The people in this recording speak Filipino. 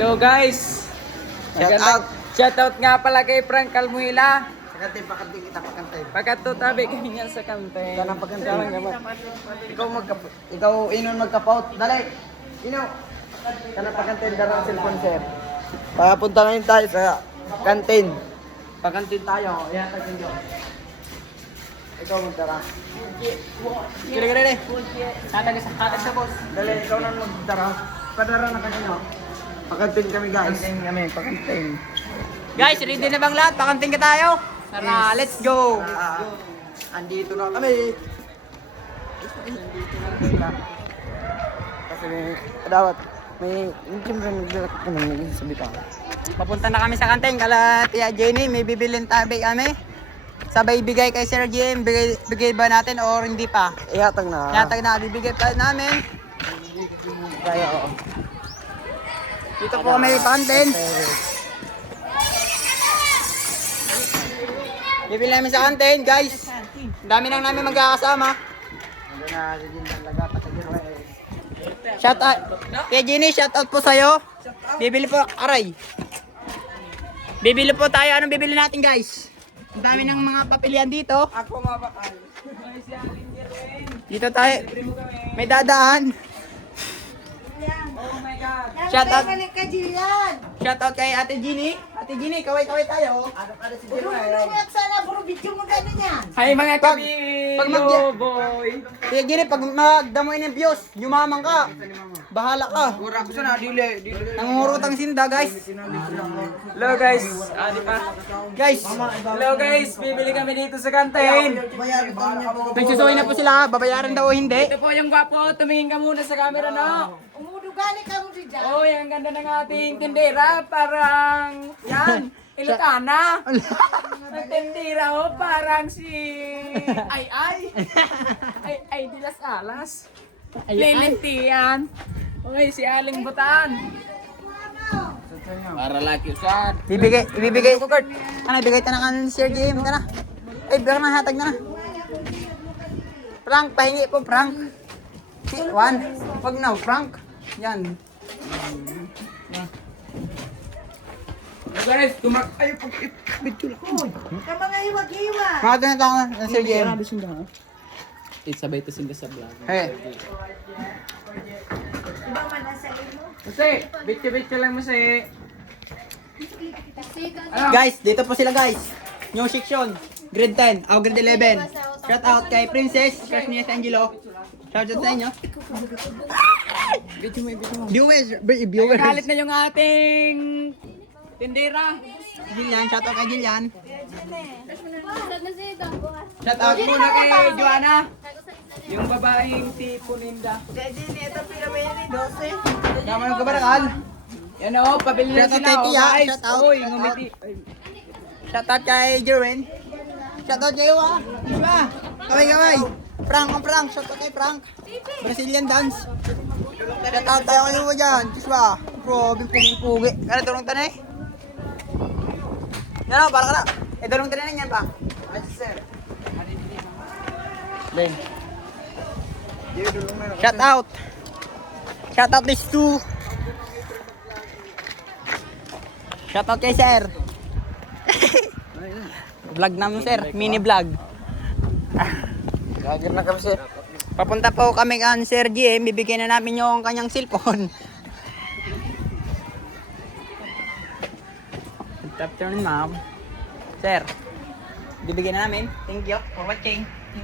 Hello guys! Shout out. Shout out nga pala kay Frank Calmuila. Pakantin kita, pakantin. Pagkatutabi kami niya sa kante. Ikaw na pakantin. Ikaw inon magkapaut. Dali. Ino. Kana pakantin darang cellphone sir. Papunta ngayon tayo sa kantin. Pakantin tayo. Ayan tayo nyo. Ikaw magdara. Kira-kira. Hatag sa boss. Dali, ikaw na magdara. Padara na kanino. Pakantin kami guys. Pakantin kami, pakantin. Guys, ready na bang lahat? Pakanting ka tayo? Tara, let's go! Andito na kami. Kasi dapat may nagdalak ko nang sabi ka. Papunta na kami sa kantin. Kala Tia Jenny, may bibilin tabi kami. Sabay bigay kay Sir Jim. Bigay ba natin or hindi pa? Ihatag na. Yatag na, bibigay pa namin. Kaya oo. Dito po kami kantin. Bibili namin sa kantin, guys. Dami nang namin magkakasama. Shout out. Kaya Jenny, shout out po sa'yo. Bibili po, aray. Bibili po tayo. Anong bibili natin, guys? Ang dami ng mga papilian dito. Ako mabakal. Dito tayo. May dadaan. Shout out. Shout out kay Ate Jenny. Ate Jenny, kaway-kaway tayo. Hay mga pag boy. Ate Jenny, pag magdamoy ng views, yumaman ka. Bahala ka. Ura ko sana dili. Nangungurutang sinda, guys. Hello guys. Di pa. Guys. Hello guys. Bibili kami dito sa kantin. Nagsusuwi na po sila. Babayaran daw o hindi. Ito po yung gwapo. Tumingin ka muna sa camera, no? Umudugali ka mo dyan. Oh, ang ganda ng ating tindera. Parang, yan. Ilocana. Ang tindera, oh. Parang si... Ay, di las alas. Lilintian. Okay, si Aling Butan. Para laki usad. Ibibigay ko, Kurt. Ano, ibigay ta na kanin ni Sir Jim. Tara. Ay, bigyan na, hatag na. Frank, pahingi po, Frank. One. Wag na, Frank. Yan. Guys, Ay, pag-video lang. Ka mga iwag-iwag. mga ganito ako na Sir Jim. Sabay to singa sa vlog. Hey. Iba man nasa imo. Kasi, bityo-bityo lang mo si... Guys, dito po sila guys. New section. Grade 10. Grade 11. Shout out kay Princess. Crush niya sa Angelo. Shout out sa inyo. Viewers. Kalit na yung ating tindera. Jillian. Shout out kay Jillian. Shout out muna kay Joanna. Yung babaeng si Puninda. Tama ng kabarakal. Yan o, pabili na Shout out sila. kay Tia. Guys. Shout out. Uy, Shout ngumiti. Shout out kay Jerwin. Shout out kay Iwa. Iwa. Kaway. Frank. Shout out kay Frank. Brazilian dance. Shout out tayo kay Iwa dyan. Kiswa. Probe, pugi. Kaya tulong tanay. Yan o, para ka na. Tulong tanay na yan pa. Ay, sir. Ben. Shout out. Shout out these two. Shout out kay sir. Vlog namin sir, mini vlog. Gagawin na kami, sir. Papunta po kami kan Sir Jim, bibigyan na namin yung kanyang cellphone. Good afternoon ma'am. Sir, bibigyan na namin. Thank you for watching.